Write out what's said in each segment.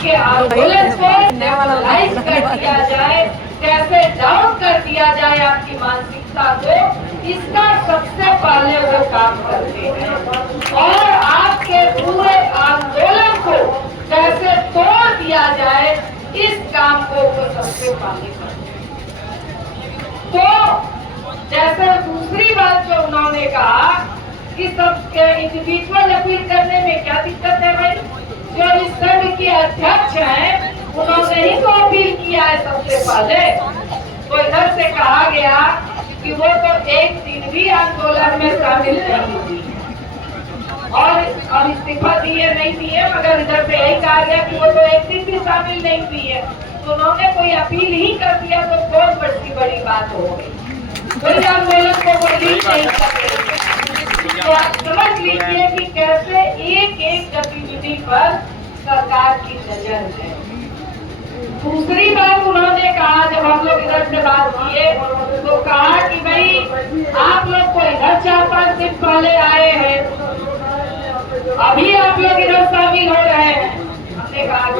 आपके आंदोलन को नेशनलाइज कर दिया जाए, कैसे डाउन कर दिया जाए आपकी मानसिकता को, इसका सबसे पहले वो काम करते हैं। और आपके पूरे आंदोलन को कैसे तोड़ दिया जाए, इस काम को वो सबसे पहले करते हैं। तो जैसे दूसरी बात जो उन्होंने कहा कि सबके इंडिविजुअल अपील करने में क्या दिक्कत है भाई, जो इस संघ के अध्यक्ष हैं उन्होंने ही तो अपील किया है सबसे पहले। तो इधर से कहा गया कि वो तो एक दिन भी आंदोलन में शामिल नहीं हुई और इस्तीफा दिए नहीं दिए, मगर इधर से यही कहा गया कि वो तो एक दिन भी शामिल नहीं हुई है। तो उन्होंने कोई अपील ही कर दिया तो बहुत बड़ी बात हो गई, कोई आंदोलन को वो लीड नहीं कर रही। तो आप समझ लीजिए कि कैसे एक एक गतिविधि पर सरकार की नजर है। दूसरी बात उन्होंने कहा, जब हम लोग इधर से बात किए तो कहा कि भाई आप लोग तो इधर 4-5 दिन पहले आए हैं, अभी आप लोग इधर शामिल हो रहे हैं। हमने कहा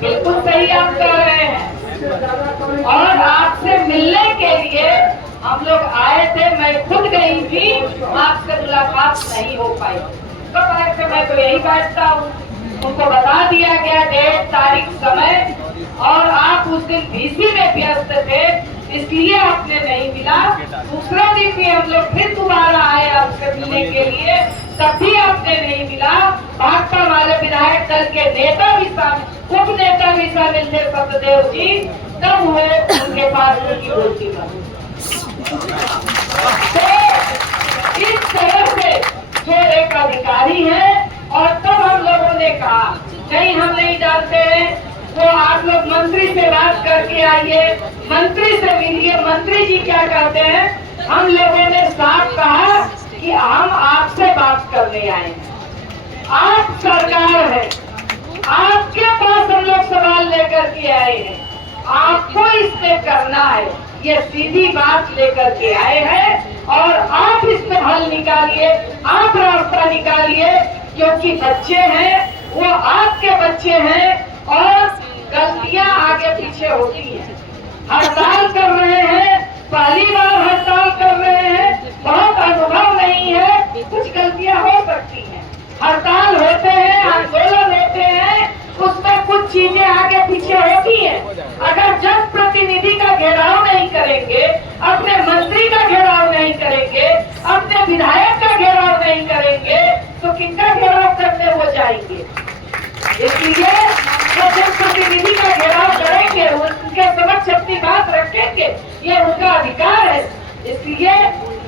बिल्कुल सही आप कह रहे हैं, और आपसे मिलने के लिए हम लोग आए थे, मैं खुद गई थी, आपसे मुलाकात नहीं हो पाई। तो मैं तो यही बैठता हूँ, उनको बता दिया गया डेट तारीख समय, और आप उस दिन बीसी में व्यस्त थे इसलिए आपने नहीं मिला। दूसरे दिन भी हम लोग फिर दोबारा आए आपसे मिलने के लिए, तब भी आपने नहीं मिला। भाजपा वाले विधायक दल के नेता भी शामिल, उप नेता भी शामिल थे सत्यदेव जी, तब वो उनके पास उनकी रोटी बनी। तो इस तरह से जो एक अधिकारी है, और तब हम लोगों ने कहा नहीं हम नहीं जानते हैं, तो आप लोग मंत्री से बात करके आइए, मंत्री से मिलिए, मंत्री जी क्या कहते हैं। हम लोगों ने साफ कहा कि हम आपसे बात करने आए हैं, आप सरकार है, आपके पास हम लोग सवाल लेकर के आए हैं, आपको इसमें करना है, ये सीधी बात लेकर के आए हैं, और आप इसमें हल निकालिए, आप रास्ता निकालिए, क्योंकि बच्चे हैं वो आपके बच्चे हैं और गलतियां आगे पीछे होती हैं। हड़ताल कर रहे हैं, पहली बार हड़ताल कर रहे हैं, बहुत अनुभव नहीं है, कुछ गलतियां हो सकती हैं। हड़ताल होते हैं, आंदोलन होते हैं, उसमें कुछ चीजें आगे पीछे होती हैं। अगर जनप्रतिनिधि का घेराव नहीं करेंगे, अपने मंत्री का घेराव नहीं करेंगे, अपने विधायक का घेराव नहीं करेंगे, तो किनका घेराव करने वो जाएंगे। इसलिए जो जनप्रतिनिधि का घेराव करेंगे, उनके समक्ष अपनी बात रखेंगे, ये उनका अधिकार है। इसलिए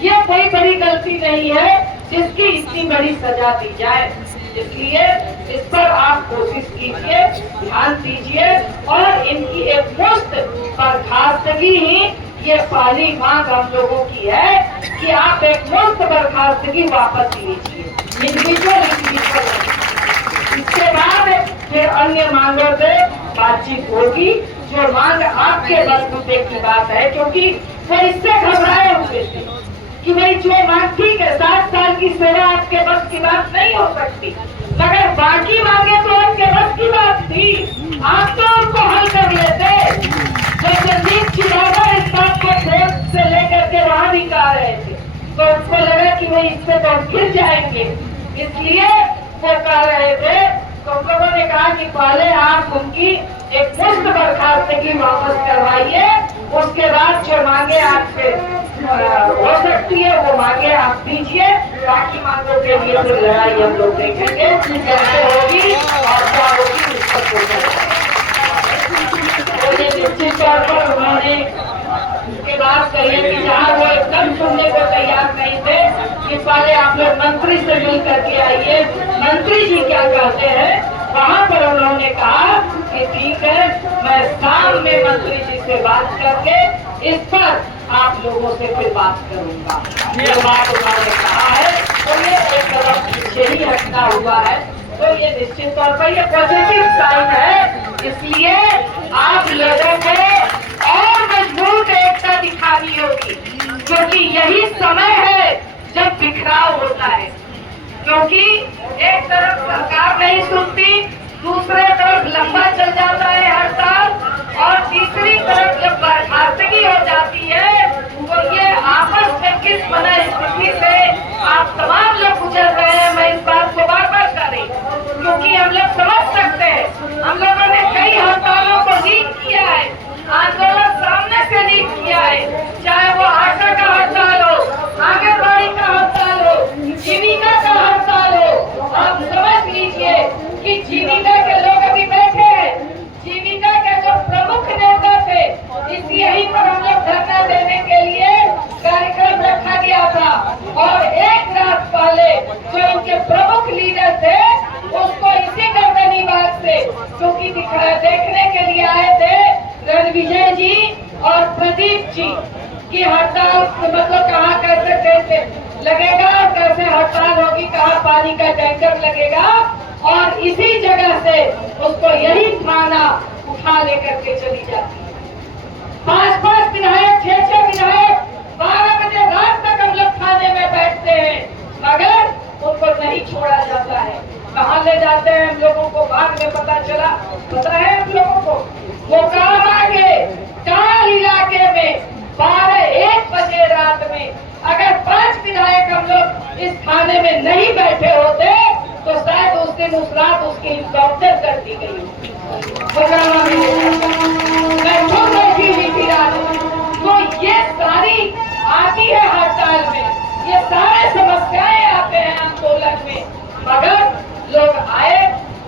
ये कोई बड़ी गलती नहीं है जिसकी इतनी बड़ी सजा दी जाए। इसलिए इस पर आप कोशिश कीजिए, ध्यान दीजिए, और इनकी एक मुफ्त बर्खास्तगी ही ये पहली मांग हम लोगों की है कि आप एक मुफ्त बर्खास्तगी वापस लीजिए, इंडिविजुअल। इसके बाद फिर अन्य मांगों से बातचीत होगी। जो मांग आपके बलबूते की बात है, क्योंकि वो इससे घबराए हुए थे कि भाई जो मांग ठीक है, 7 साल की सेवा आपके बस की बात नहीं हो सकती, मगर बाकी मांगे तो आपके बस की बात थी, आप तो उनको हल कर लेते। तो संदीप चिरागा इस बात को फोन से लेकर के वहां भी कह रहे थे, तो उनको लगा कि भाई इससे तो हम गिर जाएंगे, इसलिए वो कह रहे थे। तो उन लोगों ने कहा कि पहले आप उनकी एक मुफ्त बर्खास्तगी वापस करवाइए, उसके बाद जो मांगे आपसे हो सकती है वो मांगे आप दीजिए। बाकी मांगों के लिए फिर लड़ाई हम लोग देखेंगे कैसे होगी और क्या होगी, उस पर तो ये निश्चित तौर पर उन्होंने उसके बाद कही कि जहाँ वो एकदम सुनने को तैयार नहीं थे कि पहले आप लोग मंत्री से मिल करके आइए, मंत्री जी क्या कहते हैं। वहाँ पर उन्होंने कहा कि ठीक है, मैं शाम में मंत्री जी से बात करके इस पर आप लोगों से फिर बात करूंगा, ये बात उन्होंने कहा है। तो ये एक कदम पीछे ही हटना हुआ है, तो ये निश्चित तौर पर ये पॉजिटिव साइन है। इसलिए आप लोगों को और मजबूत एकता दिखानी होगी, क्योंकि यही समय है जब बिखराव होता है। क्योंकि एक तरफ सरकार नहीं सुनती, दूसरे क्योंकि हम लोग समझ सकते हैं हम लोगों ने कई हड़तालों को लीड किया है, आंदोलन सामने से लीड किया है, चाहे वो आशा का हड़ताल हो, आंगनबाड़ी का हड़ताल हो, जीविका का हड़ताल हो। आप समझ लीजिए कि जीविका के लोग अभी बैठे हैं, जीविका के जो प्रमुख नेता थे, इस यहीं पर हम लोग धरना देने के लिए कार्यक्रम रखा गया था और एक रात पहले जो इनके प्रमुख लीडर थे उसको इसी गर्दनी बाग से क्योंकि देखने के लिए आए थे रणविजय जी और प्रदीप जी की हड़ताल मतलब कहाँ कैसे लगेगा और कैसे हड़ताल होगी, कहाँ पानी का टैंकर लगेगा, और इसी जगह से उसको यही थाना उठा लेकर के चली जाती है। 5-5 विधायक, 6-6 विधायक 12 बजे रात तक हम लोग थाने में बैठते हैं, मगर उनको नहीं छोड़ा जाता है। कहाँ ले जाते हैं हम लोगों को बाद में पता चला, पता है हम लोगों को वो काम आगे चाल इलाके में 12-1 बजे रात में अगर 5 विधायक हम लोग इस थाने में नहीं बैठे होते तो शायद उस दिन उस रात उसकी इनकाउंटर कर दी गई। मैं खुद बैठी हुई थी रात में, तो ये सारी आती है हड़ताल में, ये सारे समस्याएं आते हैं आंदोलन में, मगर लोग आए,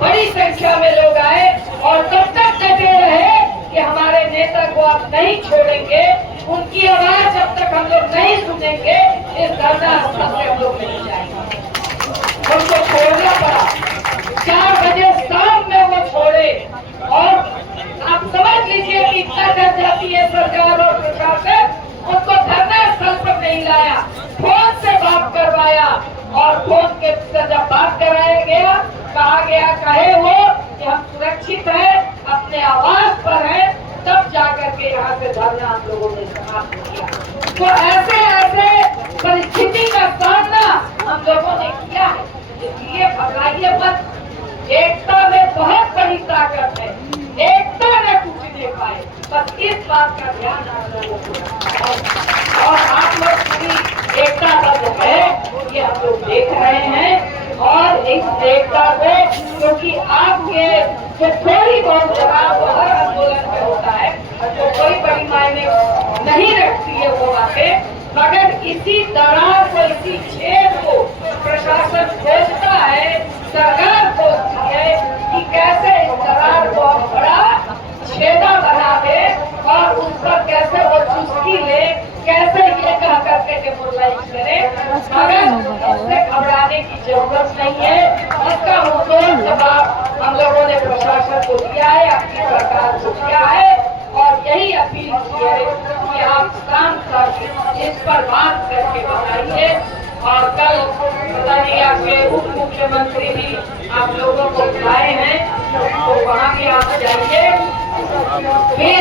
बड़ी संख्या में लोग आए और तब तक डटे रहे कि हमारे नेता को आप नहीं छोड़ेंगे, उनकी आवाज जब तक हम लोग नहीं सुनेंगे इस धरना स्थल से हम लोग नहीं जाएंगे। उनको छोड़ना पड़ा, 4 बजे शाम में वो छोड़े और आप समझ लीजिए कि इतना डर जाती है सरकार और प्रशासन, उनको धरना स्थल पर नहीं लाया, फोन से बात करवाया और फोन के जब बात कराया गया कहा गया कहे वो कि हम सुरक्षित हैं, अपने आवास पर हैं, तब जाकर के यहाँ से धरना हम लोगों ने समाप्त किया। तो ऐसे ऐसे परिस्थिति का सामना हम लोगों ने किया है, इसलिए घबराइए मत, एकता में बहुत बड़ी ताकत है, एकता न टूटने पाए, बस इस बात का ध्यान आप लोगों को और आप लोग पूरी एकता का जो है ये हम लोग देख रहे हैं और इस एकता को क्योंकि आपके जो थोड़ी बहुत दबाव वो हर आंदोलन में होता है तो कोई बड़ी मायने नहीं रखती है वो बातें, मगर इसी दरार को, इसी छेद को प्रशासन खोजता है, सरकार खोजती है कि कैसे इस दरार को हम बड़ा छेदा बना दे और उस पर कैसे वो चुस्की ले, कैसे ये कह करके डेमोरलाइज करे, मगर उससे घबराने की जरूरत नहीं है। इसका मुंहतोड़ जवाब हम लोगों ने प्रशासन को दिया है, अपनी सरकार को दिया है और यही अपील की है कि आप शाम तक इस पर बात करके बताइए और कल पता नहीं आपके उप मुख्यमंत्री भी आप लोगों को बुलाए हैं तो वहाँ भी आप जाइए, फिर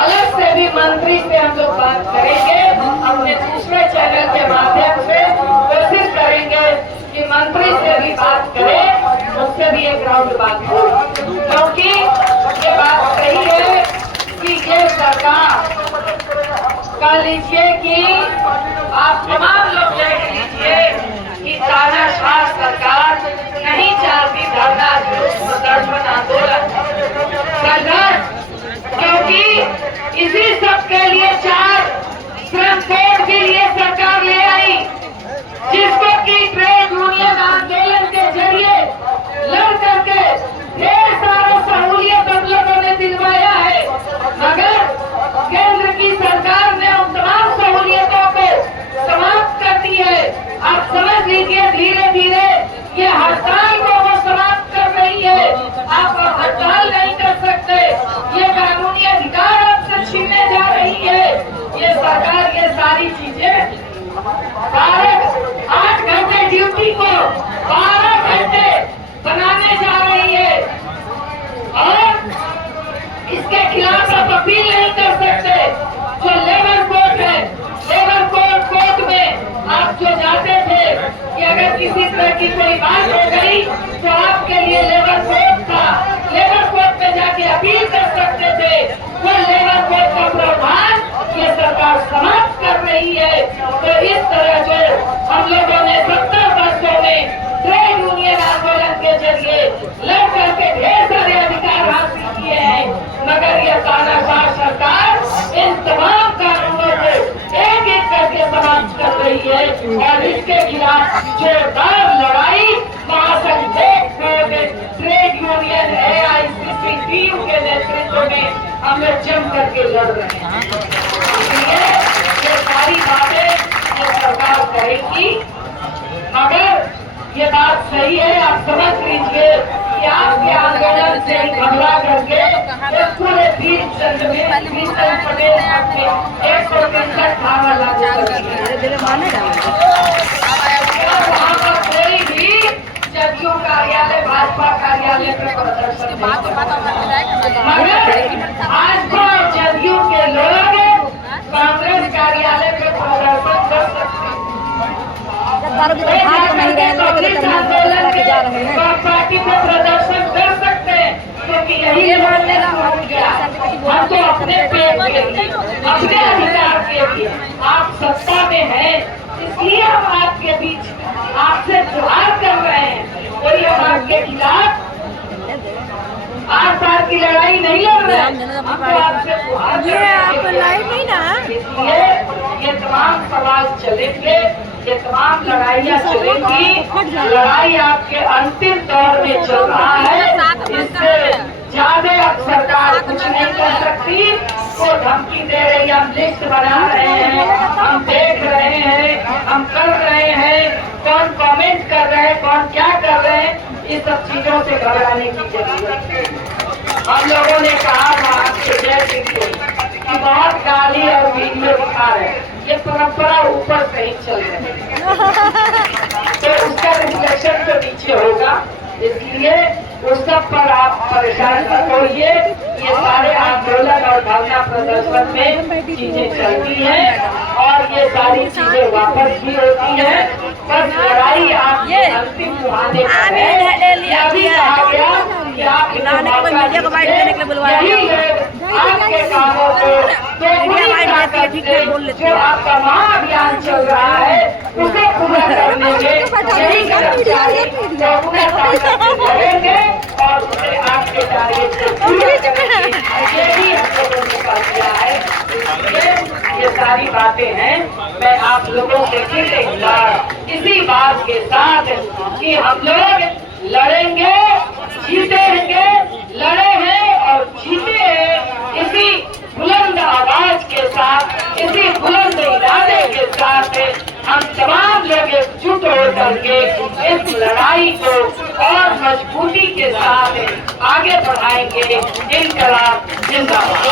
अलग से भी मंत्री से हम लोग बात करेंगे, अपने दूसरे चैनल के माध्यम से कोशिश करेंगे कि मंत्री से भी बात करें, उससे भी एक राउंड बात करें, क्योंकि ये बात सही है कि ये सरकार कह लीजिए कि आप तमाम लोग देख लीजिए कि तानाशाह सरकार नहीं चाहती धरना प्रदर्शन आंदोलन संघर्ष, क्योंकि इसी सब के लिए 4 श्रम कोड के लिए सरकार ले आई, जिसको कि ट्रेड यूनियन आंदोलन के जरिए लड़ करके ढेर सारा सहूलियत हम लोगों ने दिलवाया है, मगर केंद्र की सरकार ने उन तमाम सहूलियतों को समाप्त कर दी है। आप समझ लीजिए धीरे धीरे ये हड़ताल को वो समाप्त कर रही है, आप हड़ताल नहीं कर सकते, ये कानूनी अधिकार आपसे छीनने जा रही है, ये सरकार ये सारी चीजें 8 घंटे ड्यूटी को 12 घंटे बनाने जा रही है और इसके खिलाफ आप अपील नहीं कर सकते। जो लेबर कोर्ट है, लेबर कोर्ट में आप जो जाते थे कि अगर किसी तरह की कोई बात हो गई तो आपके लिए लेबर कोर्ट था, लेबर कोर्ट में जाके अपील कर सकते थे, वो लेबर कोर्ट का प्रावधान ये सरकार समाप्त कर रही है। तो इस तरह जो हम लोगों ने 70 वर्षों में ट्रेड यूनियन आंदोलन के जरिए यूनियन AICC टीम के नेतृत्व में हम लोग जम करके लड़ रहे हैं। इसलिए ये सारी बातें ये सरकार करेगी, मगर ये बात सही है, आप समझ लीजिए कि आपके आंदोलन से घबरा करके पूरे 20 चंद में 20 प्रदेश में 163 धारा लागू कर दिए। वहाँ पर कोई भी जदयू कार्यालय, भाजपा कार्यालय पर प्रदर्शन मगर आज तो जदयू के लोग कांग्रेस कार्यालय पर प्रदर्शन कर सकते हैं, पार्टी में प्रदर्शन कर सकते हैं, क्योंकि यही हम तो अपने पेट के लिए, अपने अधिकार के लिए, आप सत्ता में हैं, इसलिए हम आपके बीच आपसे गुहार कर रहे हैं। कोई हम आपके खिलाफ 8 साल की लड़ाई नहीं लड़ रहे हैं, हम तो आपसे गुहार कर रहे हैं। इसलिए ये तमाम सवाल चलेंगे, ये तमाम लड़ाइयाँ चलेंगी। लड़ाई आपके अंतिम दौर में चल रहा है, इससे ज्यादा अब सरकार कुछ नहीं कर सकती। वो धमकी दे रही है, हम लिस्ट बना रहे हैं, हम देख रहे हैं, हम कर रहे हैं, कौन कमेंट कर रहे हैं, कौन क्या कर रहे हैं, इस सब चीजों से घबराने की जरूरत है। हम लोगों ने कहा था आपके जय सिंह को कि बहुत गाली और वीडियो दिखा रहे हैं, ये परंपरा ऊपर से ही चल रही है, तो उसका रिफ्लेक्शन तो नीचे होगा, इसलिए उस सब पर आप परेशान मत होइए। ये सारे आंदोलन और धरना प्रदर्शन में चीजें चलती हैं और ये सारी चीजें वापस भी होती हैं, बस लड़ाई आपके अंतिम मुहाने पर है। अभी कहा गया कि आप यही आपके कामों को जो आपका महाअभियान चल रहा है उसे पूरा करने में यही कर्मचारी लड़ेंगे और उसे आपके टारगेट से पूरा करेंगे, यही हम लोगों ने किया है। इसलिए ये सारी बातें हैं, मैं आप लोगों से फिर एक बार इसी बात के साथ कि हम लोग लड़ेंगे, जीतेंगे, लड़े हैं और जीते हैं, इसी बुलंद आवाज के साथ, इसी बुलंद इरादे के साथ हम तमाम लोग एकजुट होकर के इस लड़ाई को और मजबूती के साथ आगे बढ़ाएंगे। इनकलाब जिंदाबाद।